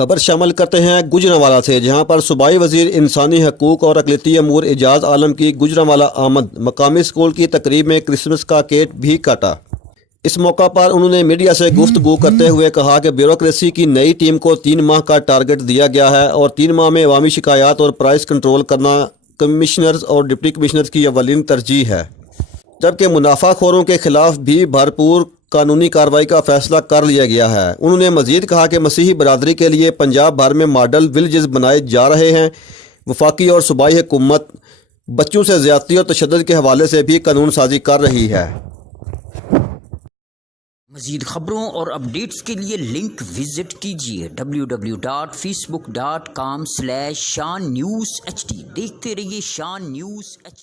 خبر شامل کرتے ہیں گجرانوالہ سے، جہاں پر صوبائی وزیر انسانی حقوق اور اقلیتی امور اعجاز عالم کی گجرانوالہ آمد مقامی اسکول کی تقریب میں کرسمس کا کیک بھی کاٹا۔ اس موقع پر انہوں نے میڈیا سے گفتگو کرتے ہوئے کہا کہ بیوروکریسی کی نئی ٹیم کو 3 ماہ کا ٹارگٹ دیا گیا ہے اور 3 ماہ میں عوامی شکایات اور پرائس کنٹرول کرنا کمشنرز اور ڈپٹی کمشنرز کی اولین ترجیح ہے، جبکہ منافع خوروں کے خلاف بھی بھرپور قانونی کارروائی کا فیصلہ کر لیا گیا ہے۔ انہوں نے مزید کہا کہ مسیحی برادری کے لیے پنجاب بھر میں ماڈل ولیجز بنائے جا رہے ہیں۔ وفاقی اور صوبائی حکومت بچوں سے زیادتی اور تشدد کے حوالے سے بھی قانون سازی کر رہی ہے۔ مزید خبروں اور اپڈیٹس کے لیے لنک وزٹ کیجیے www.facebook.com/shan news hd۔ دیکھتے رہیے شان نیوز HD۔